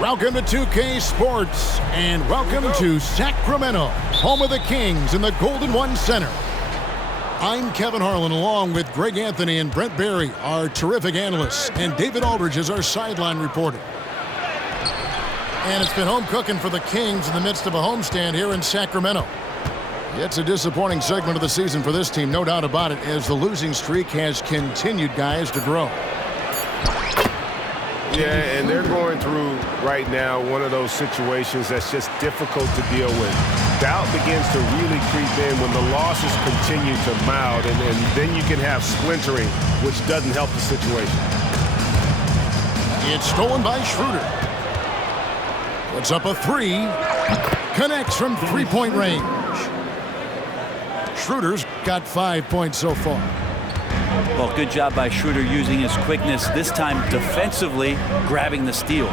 Welcome to 2K Sports, and welcome to Sacramento, home of the Kings in the Golden One Center. I'm Kevin Harlan, along with Greg Anthony and Brent Barry, our terrific analysts, and David Aldridge is our sideline reporter. And it's been home cooking for the Kings in the midst of a homestand here in Sacramento. It's a disappointing segment of the season for this team, no doubt about it, as the losing streak has continued, guys, to grow. Yeah, and they're going through right now one of those situations that's just difficult to deal with. Doubt begins to really creep in when the losses continue to mount, and then you can have splintering, which doesn't help the situation. It's stolen by Schroeder. Puts up a three. Connects from three-point range. Schroeder's got 5 points so far. Well, good job by Schroeder using his quickness, this time defensively grabbing the steal.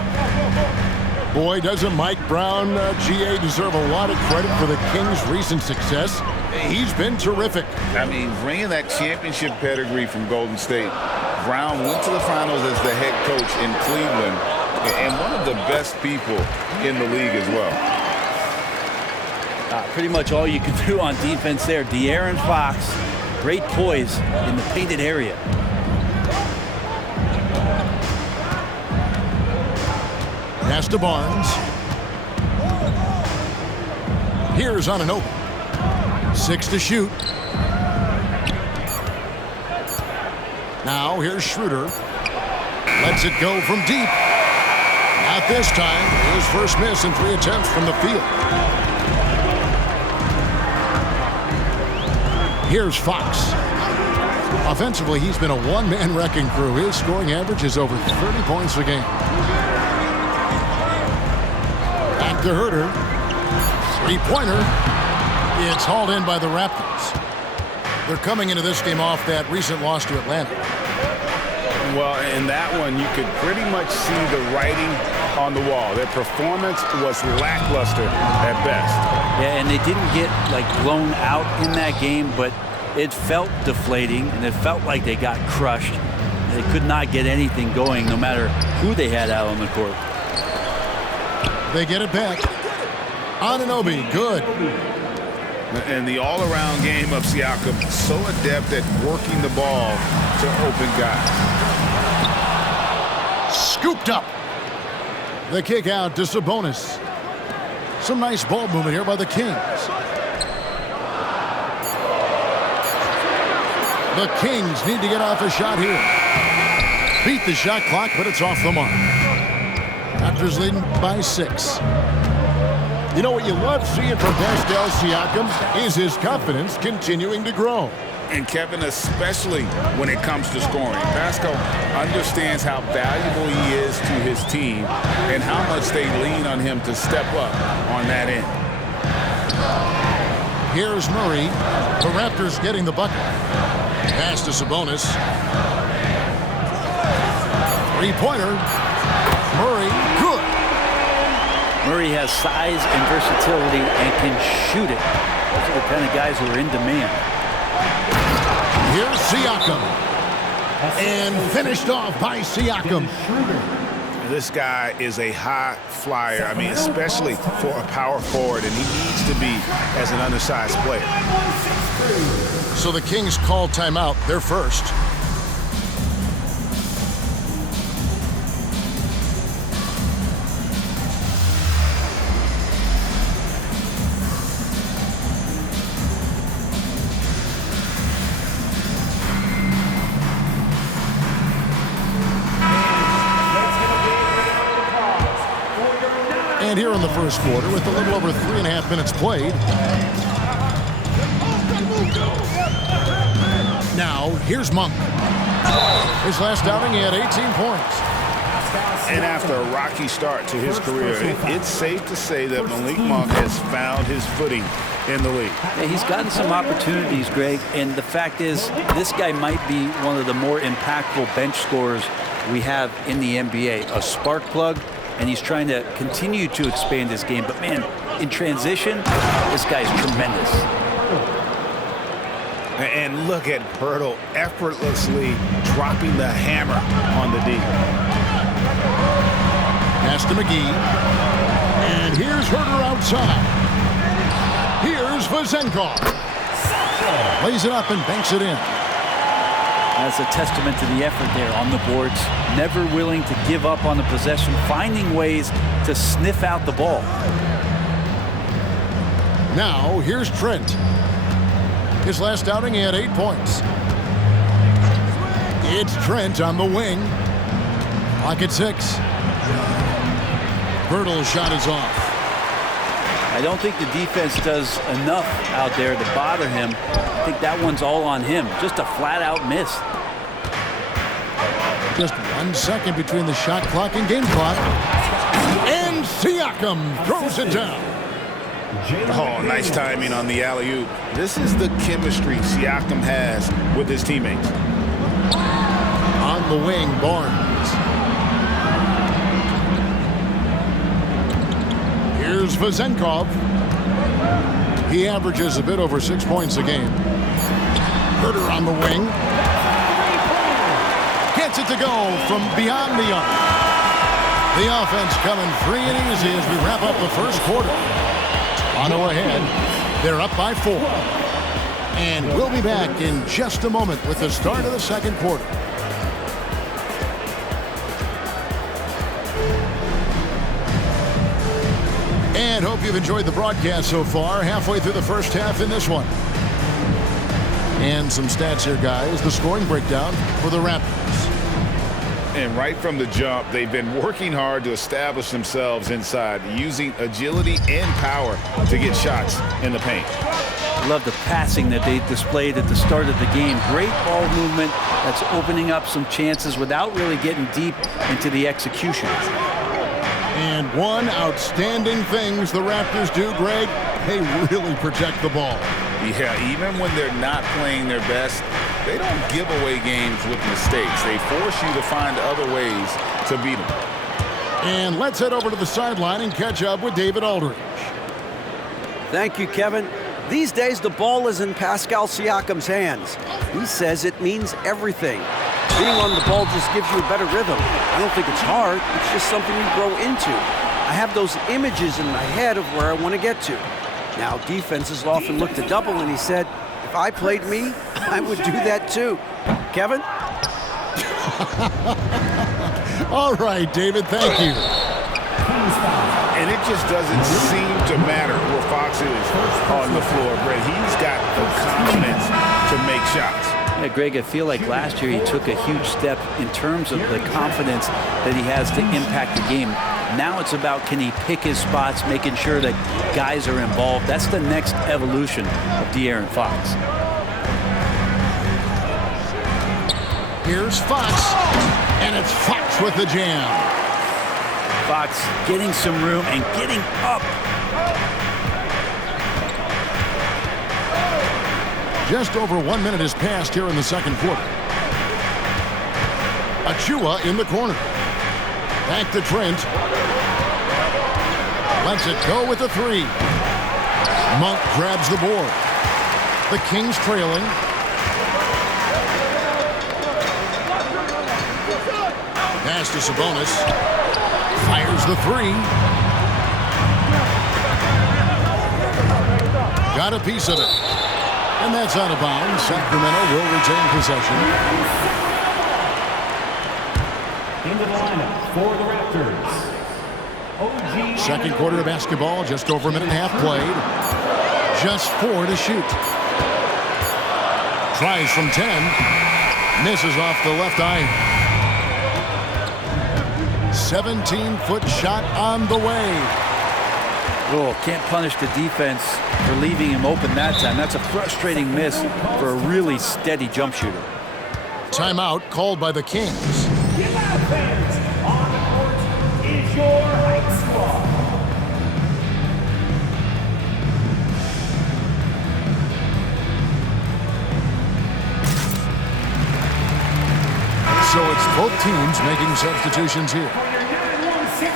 Boy, doesn't Mike Brown, GA, deserve a lot of credit for the Kings' recent success. He's been terrific. I mean, bringing that championship pedigree from Golden State, Brown went to the finals as the head coach in Cleveland, and one of the best people in the league as well. Pretty much all you can do on defense there. De'Aaron Fox, great poise in the painted area. Pass to Barnes. Here's Anunoby. 6 to shoot. Now here's Schroeder. Lets it go from deep. Not this time. His first miss in 3 attempts from the field. Here's Fox. Offensively, he's been a one-man wrecking crew. His scoring average is over 30 points a game. Back to Herter. Three-pointer. It's hauled in by the Raptors. They're coming into this game off that recent loss to Atlanta. Well, in that one, you could pretty much see the writing on the wall. Their performance was lackluster at best. Yeah, and they didn't get, blown out in that game, but it felt deflating, and it felt like they got crushed. They could not get anything going, no matter who they had out on the court. They get it back. Anunoby, good. And the all-around game of Siakam, so adept at working the ball to open guys. Scooped up. The kick out to Sabonis. Some nice ball movement here by the Kings. The Kings need to get off a shot here. Beat the shot clock, but it's off the mark. Raptors leading by 6. You know what you love seeing from Pascal Siakam is his confidence continuing to grow. And Kevin, especially when it comes to scoring. Pascal understands how valuable he is to his team and how much they lean on him to step up on that end. Here's Murray. The Raptors getting the bucket. Pass to Sabonis. Three-pointer. Murray, good. Murray has size and versatility and can shoot it. Those are the kind of guys who are in demand. Here's Siakam. And finished off by Siakam. This guy is a high flyer. I mean, especially for a power forward, and he needs to be as an undersized player. So the Kings call timeout. They're first. And here in the first quarter, with a little over 3.5 minutes played. Now, here's Monk. His last outing, he had 18 points. And after a rocky start to his career, it's safe to say that Malik Monk has found his footing in the league. Yeah, he's gotten some opportunities, Greg, and the fact is this guy might be one of the more impactful bench scorers we have in the NBA. A spark plug, and he's trying to continue to expand his game. But, man, in transition, this guy's tremendous. And look at Pirtle effortlessly dropping the hammer on the D. Pass to McGee. And here's Herter outside. Here's Vazenkov. Lays it up and banks it in. That's a testament to the effort there on the boards. Never willing to give up on the possession, finding ways to sniff out the ball. Now, here's Trent. His last outing, he had 8 points. It's Trent on the wing. Clock at 6. Bertel's shot is off. I don't think the defense does enough out there to bother him. I think that one's all on him. Just a flat-out miss. Just 1 second between the shot clock and game clock. And Siakam throws it down. Oh, nice timing on the alley-oop. This is the chemistry Siakam has with his teammates. On the wing, Barnes. Here's Vazenkov. He averages a bit over 6 points a game. Herter on the wing. Gets it to go from beyond the arc. The offense coming free and easy as we wrap up the first quarter. Toronto ahead. They're up by 4. And we'll be back in just a moment with the start of the second quarter. And hope you've enjoyed the broadcast so far. Halfway through the first half in this one. And some stats here, guys. The scoring breakdown for the Raptors. And right from the jump, they've been working hard to establish themselves inside, using agility and power to get shots in the paint. Love the passing that they displayed at the start of the game. Great ball movement that's opening up some chances without really getting deep into the execution. And one outstanding things the Raptors do, Greg, they really protect the ball. Yeah, even when they're not playing their best, they don't give away games with mistakes. They force you to find other ways to beat them. And let's head over to the sideline and catch up with David Aldridge. Thank you, Kevin. These days, the ball is in Pascal Siakam's hands. He says it means everything. Being on the ball just gives you a better rhythm. I don't think it's hard. It's just something you grow into. I have those images in my head of where I want to get to. Now, defenses often look to double, and he said, if I played me, I would do that too. Kevin? All right, David, thank you. And it just doesn't seem to matter where Fox is on the floor, Brett. He's got the confidence to make shots. Yeah, Greg, I feel like last year he took a huge step in terms of the confidence that he has to impact the game. Now it's about, can he pick his spots, making sure that guys are involved. That's the next evolution of De'Aaron Fox. Here's Fox, and it's Fox with the jam. Fox getting some room and getting up. Just over 1 minute has passed here in the second quarter. Achua in the corner. Back to Trent. Lets it go with the 3. Monk grabs the board. The Kings trailing. Pass to Sabonis. Fires the 3. Got a piece of it. And that's out of bounds. Sacramento will retain possession. Into the lineup for the Raptors. OG. Second quarter of basketball, just over a minute and a half played. Just 4 to shoot. Tries from 10. Misses off the left eye. 17-foot shot on the way. Oh, can't punish the defense for leaving him open that time. That's a frustrating miss for a really steady jump shooter. Timeout called by the Kings. Fans, on the court is your Heights Squad. So it's both teams making substitutions here.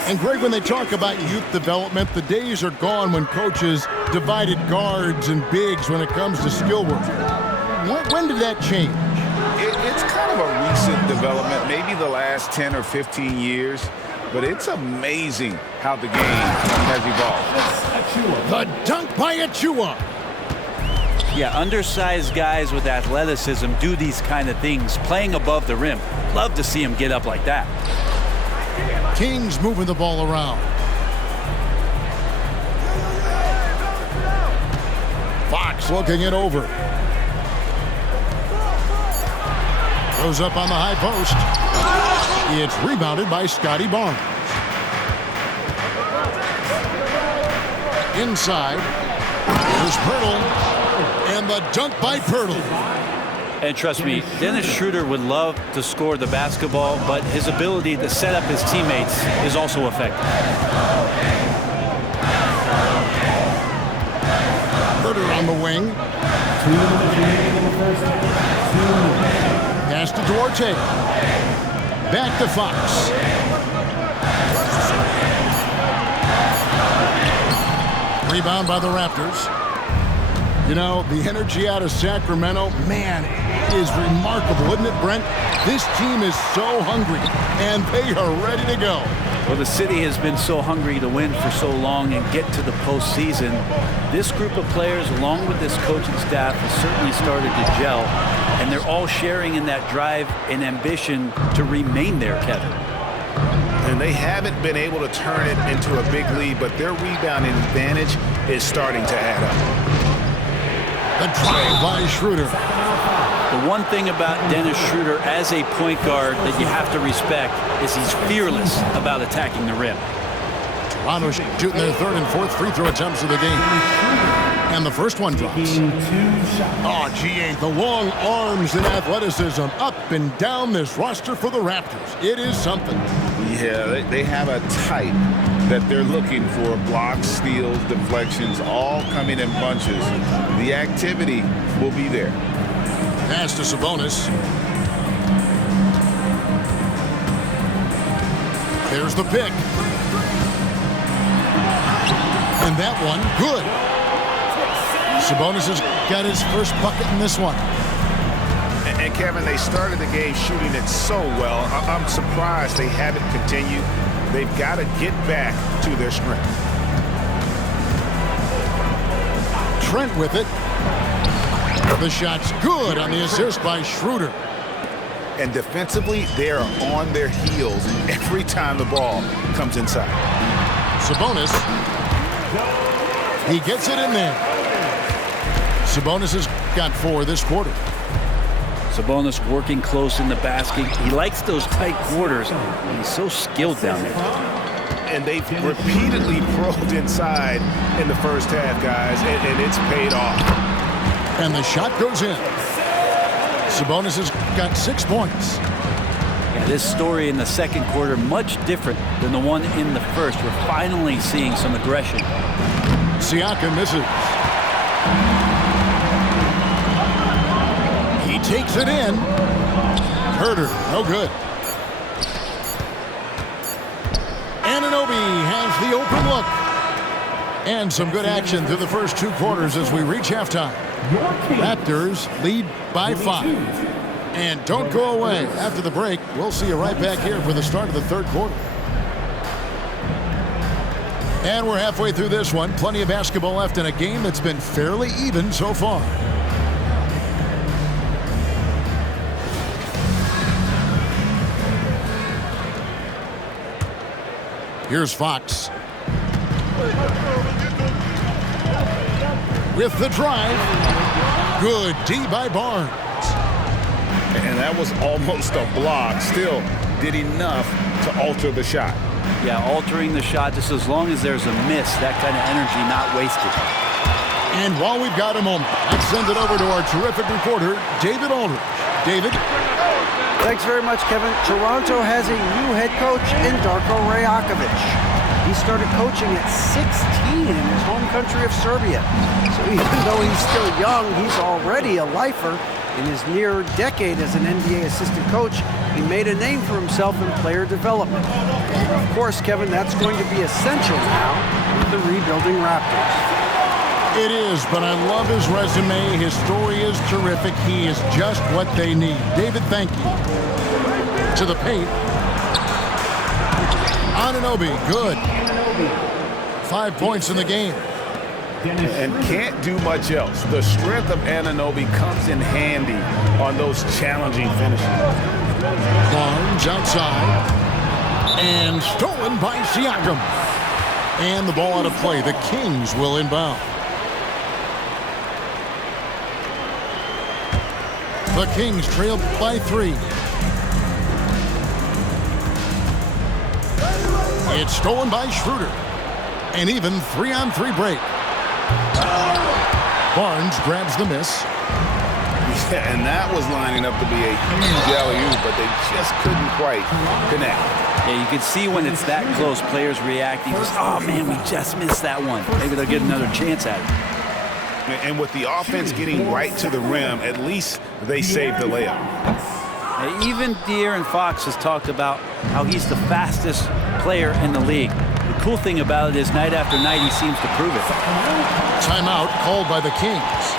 And Greg, when they talk about youth development, the days are gone when coaches divided guards and bigs when it comes to skill work. When did that change? It's kind of a recent development, maybe the last 10 or 15 years. but it's amazing how the game has evolved. The dunk by Achua. Yeah, undersized guys with athleticism do these kind of things, playing above the rim. Love to see him get up like that. Kings moving the ball around. Fox looking it over. Goes up on the high post. It's rebounded by Scotty Barnes. Inside. Here's Pirtle. And the dunk by Pirtle. And trust me, Dennis Schroeder would love to score the basketball, but his ability to set up his teammates is also effective. Herter on the wing. Pass to Duarte. Back to Fox. Rebound by the Raptors. You know, the energy out of Sacramento, man, is remarkable, isn't it, Brent? This team is so hungry, and they are ready to go. Well, the city has been so hungry to win for so long and get to the postseason. This group of players, along with this coaching staff, has certainly started to gel, and they're all sharing in that drive and ambition to remain there, Kevin. And they haven't been able to turn it into a big lead, but their rebounding advantage is starting to add up. The drive by Schroeder. The one thing about Dennis Schroeder as a point guard that you have to respect is he's fearless about attacking the rim. Toronto shooting their third and fourth free throw attempts of the game. And the first one drops. Oh, GA, the long arms and athleticism up and down this roster for the Raptors. It is something. Yeah, they have a type that they're looking for. Blocks, steals, deflections, all coming in bunches. The activity will be there. Pass to Sabonis. There's the pick. And that one, good. Sabonis has got his first bucket in this one. And Kevin, they started the game shooting it so well. I'm surprised they haven't continued. They've got to get back to their strength. Trent with it. The shot's good on the assist by Schroeder. And defensively, they are on their heels every time the ball comes inside. Sabonis. He gets it in there. Sabonis has got 4 this quarter. Sabonis working close in the basket. He likes those tight quarters. He's so skilled down there. And they've repeatedly probed inside in the first half, guys, and it's paid off. And the shot goes in. Sabonis has got 6 points. Yeah, this story in the second quarter, much different than the one in the first. We're finally seeing some aggression. Siakam misses. He takes it in. Herter, no good. Anunoby has the open look. And some good action through the first 2 quarters as we reach halftime. Raptors lead by 5. And don't go away. After the break, we'll see you right back here for the start of the third quarter. And we're halfway through this one. Plenty of basketball left in a game that's been fairly even so far. Here's Fox. With the drive. Good D by Barnes. And that was almost a block. Still did enough to alter the shot. Yeah, altering the shot just as long as there's a miss, that kind of energy not wasted. And while we've got a moment, let's send it over to our terrific reporter, David Aldridge. David? Thanks very much, Kevin. Toronto has a new head coach in Darko Rajakovic. He started coaching at 16 in his home country of Serbia. So even though he's still young, he's already a lifer. In his near decade as an NBA assistant coach, he made a name for himself in player development. Of course, Kevin, that's going to be essential now with the rebuilding Raptors. It is, but I love his resume. His story is terrific. He is just what they need. David, thank you. To the paint. Anunoby, good. 5 points in the game. And can't do much else. The strength of Anunoby comes in handy on those challenging finishes. Barnes outside. And stolen by Siakam. And the ball out of play. The Kings will inbound. The Kings trail by 3. It's stolen by Schroeder. An even 3-on-3 break. Barnes grabs the miss. Yeah, and that was lining up to be a huge alley-oop, but they just couldn't quite connect. Yeah, you can see when it's that close, players reacting. Just, oh, man, we just missed that one. Maybe they'll get another chance at it. And with the offense getting right to the rim, at least they saved the layup. Even De'Aaron Fox has talked about how he's the fastest player in the league. The cool thing about it is night after night he seems to prove it. Timeout called by the Kings.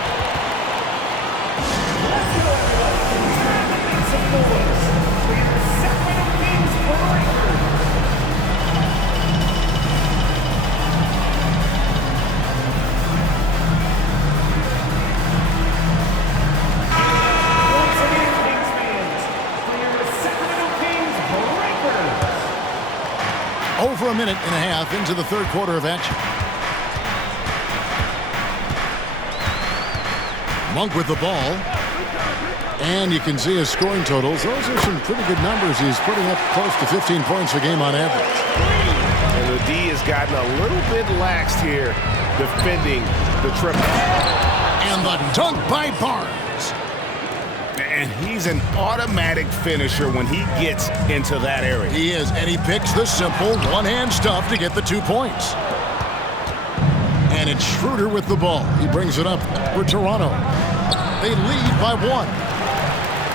Over a minute and a half into the third quarter of action. Monk with the ball. And you can see his scoring totals. Those are some pretty good numbers. He's putting up close to 15 points a game on average. And the D has gotten a little bit laxed here defending the triple. And the dunk by Barnes. And he's an automatic finisher when he gets into that area. He is, and he picks the simple one-hand stuff to get the 2 points. And it's Schroeder with the ball. He brings it up for Toronto. They lead by 1.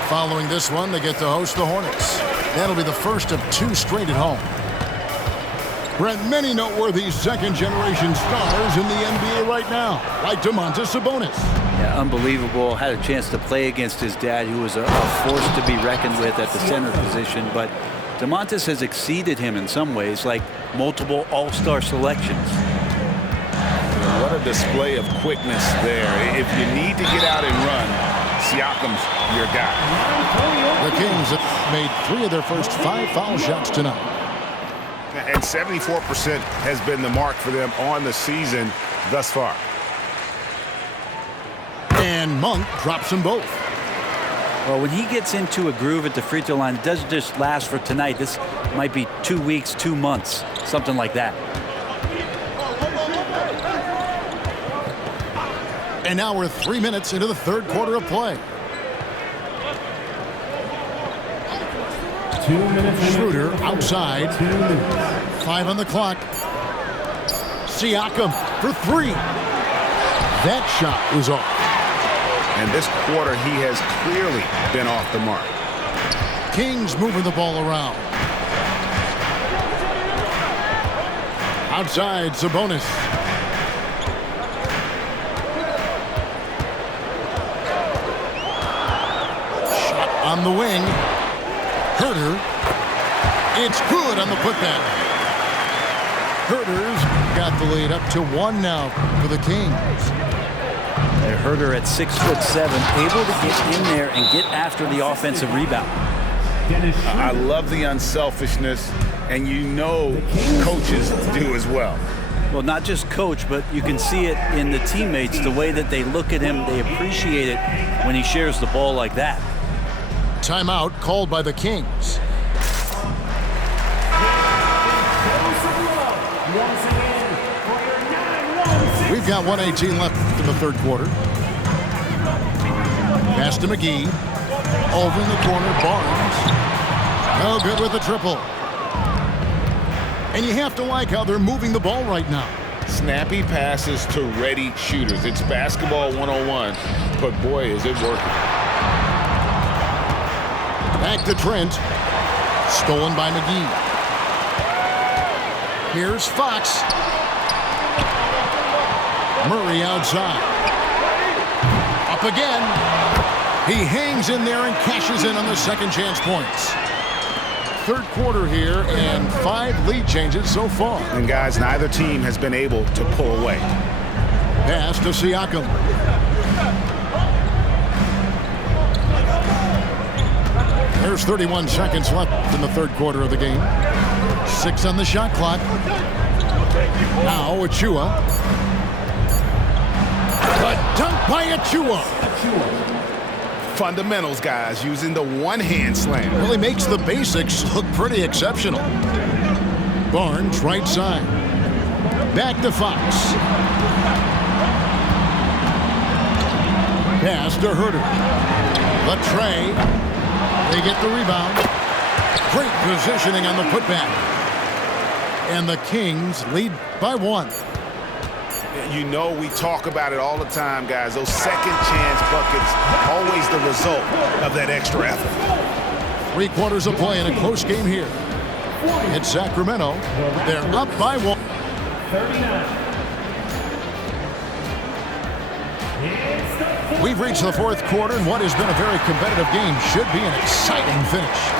Following this one, they get to host the Hornets. That'll be the first of 2 straight at home. Brent, many noteworthy second-generation stars in the NBA right now, like Domantas Sabonis. Yeah, unbelievable. Had a chance to play against his dad, who was a force to be reckoned with at the center position. But Domantas has exceeded him in some ways, like multiple all-star selections. What a display of quickness there. If you need to get out and run, Siakam's your guy. The Kings have made 3 of their first 5 foul shots tonight. And 74% has been the mark for them on the season thus far. And Monk drops them both. Well, when he gets into a groove at the free throw line, it doesn't just last for tonight. This might be 2 weeks, 2 months, something like that. And now we're 3 minutes into the third quarter of play. 2 minutes. Schroeder outside. 2 minutes. 5 on the clock. Siakam for 3. That shot was off. And this quarter, he has clearly been off the mark. Kings moving the ball around. Outside, Sabonis. Shot on the wing. Herter. It's good on the putback. Herter's got the lead up to 1 now for the Kings. Herter at 6'7", able to get in there and get after the offensive rebound. I love the unselfishness, and you know coaches do as well. Well, not just coach, but you can see it in the teammates, the way that they look at him. They appreciate it when he shares the ball like that. Timeout called by the Kings. We've got 1:18 left in the third quarter. Pass to McGee. Over in the corner, Barnes. No good with the triple. And you have to like how they're moving the ball right now. Snappy passes to ready shooters. It's basketball 101, but boy, is it working. Back to Trent. Stolen by McGee. Here's Fox. Murray outside. Up again. He hangs in there and cashes in on the second chance points. third quarter here and 5 lead changes so far. And guys, neither team has been able to pull away. Pass to Siakam. There's 31 seconds left in the third quarter of the game. 6 on the shot clock. Now Achua. A dunk by Achua. Fundamentals, guys, using the one-hand slam. Really makes the basics look pretty exceptional. Barnes, right side. Back to Fox. Pass to Herter. Latre. They get the rebound. Great positioning on the putback. And the Kings lead by 1. You know we talk about it all the time, guys. Those second chance buckets, always the result of that extra effort. 3 quarters of play in a close game here. It's Sacramento. They're up by 1. 39. We've reached the fourth quarter, and what has been a very competitive game should be an exciting finish.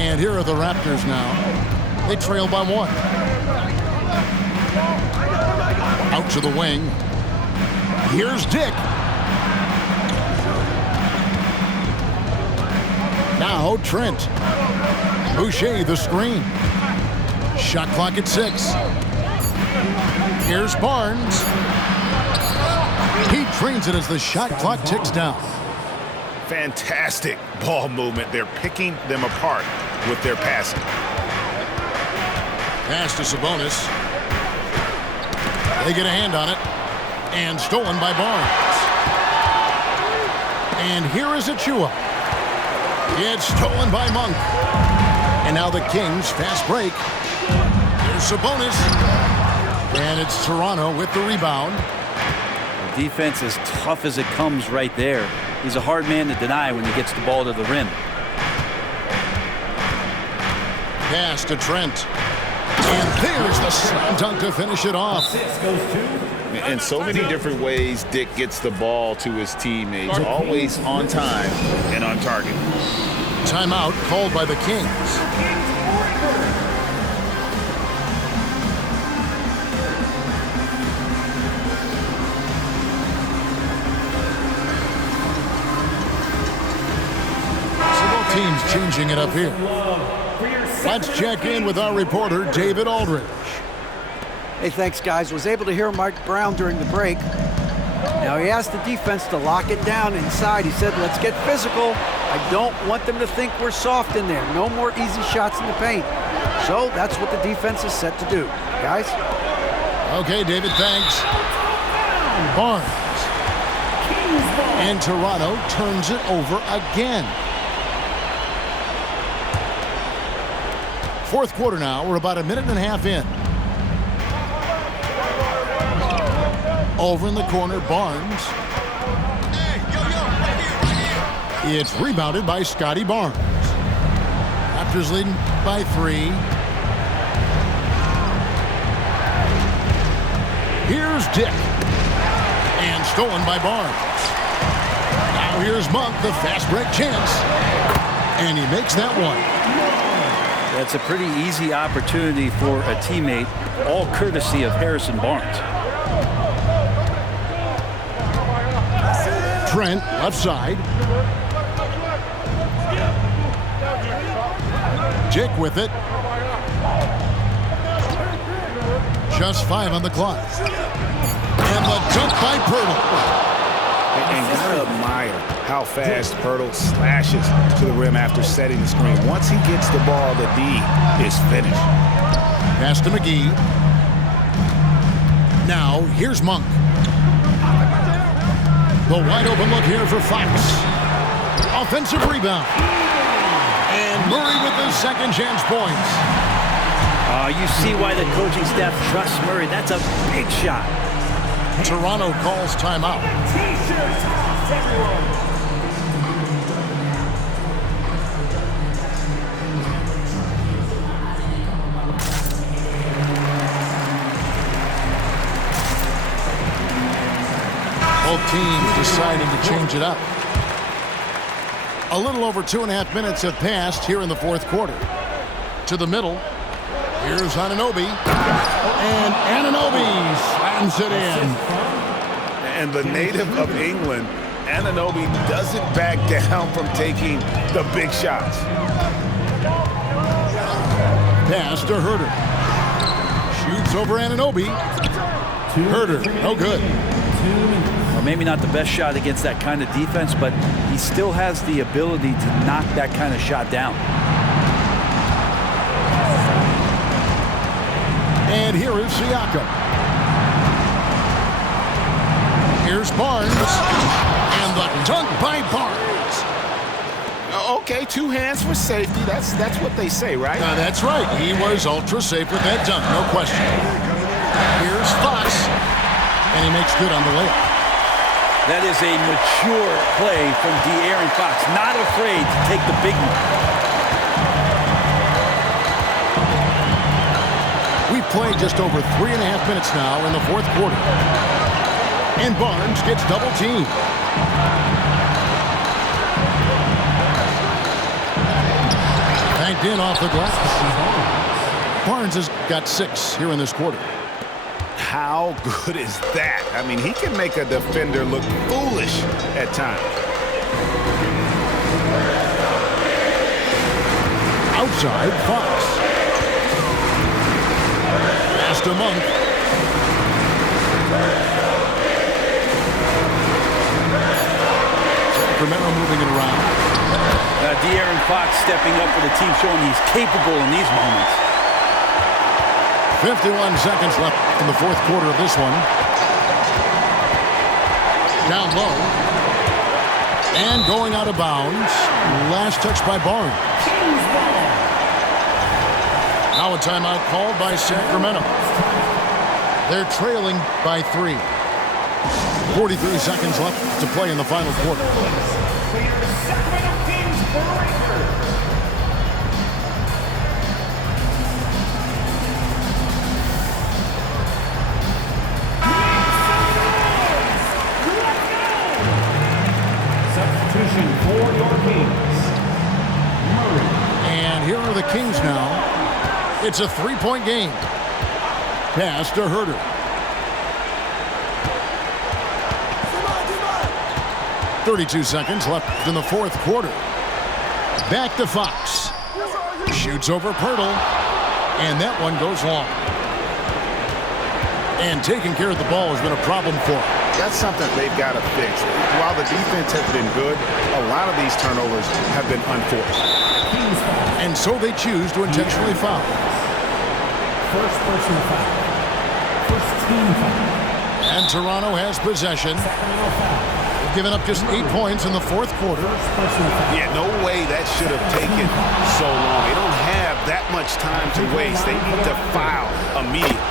And here are the Raptors now. They trail by 1. Out to the wing. Here's Dick. Now Trent. Boucher the screen. Shot clock at 6. Here's Barnes. He trains it as the shot clock ticks down. Fantastic ball movement. They're picking them apart with their passing. Pass to Sabonis. They get a hand on it. And stolen by Barnes. And here is Achua. It's stolen by Monk. And now the Kings fast break. Here's Sabonis. And it's Toronto with the rebound. The defense is tough as it comes right there. He's a hard man to deny when he gets the ball to the rim. Pass to Trent. And there's the slam dunk to finish it off. In so many different ways, Dick gets the ball to his teammates. Always on time and on target. Timeout called by the Kings. So both teams changing it up here. Let's check in with our reporter, David Aldridge. Hey, thanks, guys. Was able to hear Mike Brown during the break. Now, he asked the defense to lock it down inside. He said, let's get physical. I don't want them to think we're soft in there. No more easy shots in the paint. So that's what the defense is set to do. Guys? Okay, David, thanks. Barnes. And Toronto turns it over again. Fourth quarter now. We're about a minute and a half in. Over in the corner, Barnes. It's rebounded by Scotty Barnes. Raptors leading by 3. Here's Dick. And stolen by Barnes. Now here's Monk, the fast break chance. And he makes that one. That's a pretty easy opportunity for a teammate, all courtesy of Harrison Barnes. Trent, left side. Dick with it. Just 5 on the clock. And the dunk by Pirtle. And gotta admire how fast Pirtle slashes to the rim after setting the screen. Once he gets the ball, the D is finished. Pass to McGee. Now, here's Monk. The wide open look here for Fox. Offensive rebound. And Murray with the second chance points. You see why the coaching staff trusts Murray. That's a big shot. Toronto calls timeout. T-shirts, everyone. deciding to change it up. A little over 2.5 minutes have passed here in the fourth quarter. To the middle. Here's Anunoby. And Anunoby slams it in. And the native of England, Anunoby doesn't back down from taking the big shots. Pass to Herter. Shoots over Anunoby. Herter, no good. Well, maybe not the best shot against that kind of defense, but he still has the ability to knock that kind of shot down. And here is Siakam. Here's Barnes. And the dunk by Barnes. Okay, 2 hands for safety. That's what they say, right? That's right. He was ultra safe with that dunk, no question. Here's Fox. And he makes good on the layup. That is a mature play from De'Aaron Fox. Not afraid to take the big one. We've played just over 3.5 minutes now in the fourth quarter. And Barnes gets double teamed. Banked in off the glass. Barnes has got 6 here in this quarter. How good is that? I mean, he can make a defender look foolish at times. Outside, Fox. Pass to Monk. Sacramento moving it around. De'Aaron Fox stepping up for the team, showing he's capable in these moments. 51 seconds left in the fourth quarter of this one. Down low. And going out of bounds. Last touch by Barnes. Now a timeout called by Sacramento. They're trailing by 3. 43 seconds left to play in the final quarter. Substitution for your Kings. And here are the Kings now. It's a 3-point game. Pass to Herter. 32 seconds left in the fourth quarter. Back to Fox. Shoots over Pirtle. And that one goes long. And taking care of the ball has been a problem for him. That's something they've got to fix. While the defense has been good, a lot of these turnovers have been unforced. And so they choose to intentionally foul. First personal foul. First team foul. And Toronto has possession. Sacramento foul. They've given up just 8 points in the fourth quarter. First personal foul. Yeah, no way that should have taken so long. They don't have that much time to waste. They need to foul immediately.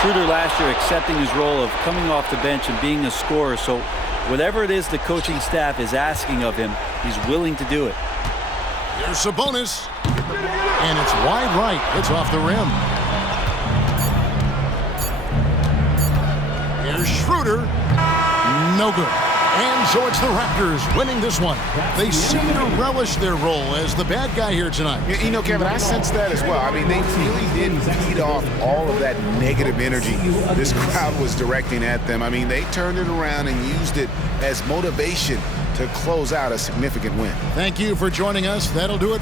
Schroeder last year accepting his role of coming off the bench and being a scorer. So whatever it is the coaching staff is asking of him, he's willing to do it. Here's Sabonis. And it's wide right. It's off the rim. Here's Schroeder. No good. And so it's the Raptors winning this one. They seem to relish their role as the bad guy here tonight. You know, Kevin, I sense that as well. I mean, they really did feed off all of that negative energy this crowd was directing at them. I mean, they turned it around and used it as motivation to close out a significant win. Thank you for joining us. That'll do it.